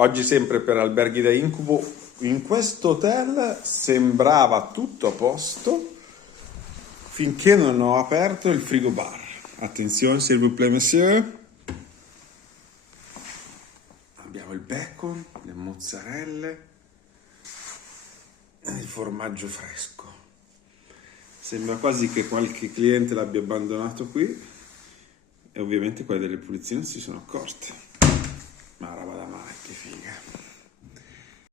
Oggi sempre per Alberghi da Incubo. In questo hotel sembrava tutto a posto finché non ho aperto il frigo bar. Attenzione, s'il vous plaît, monsieur. Abbiamo il bacon, le mozzarelle e il formaggio fresco. Sembra quasi che qualche cliente l'abbia abbandonato qui e ovviamente quelli delle pulizie non si sono accorti. Ma roba da male, che figa.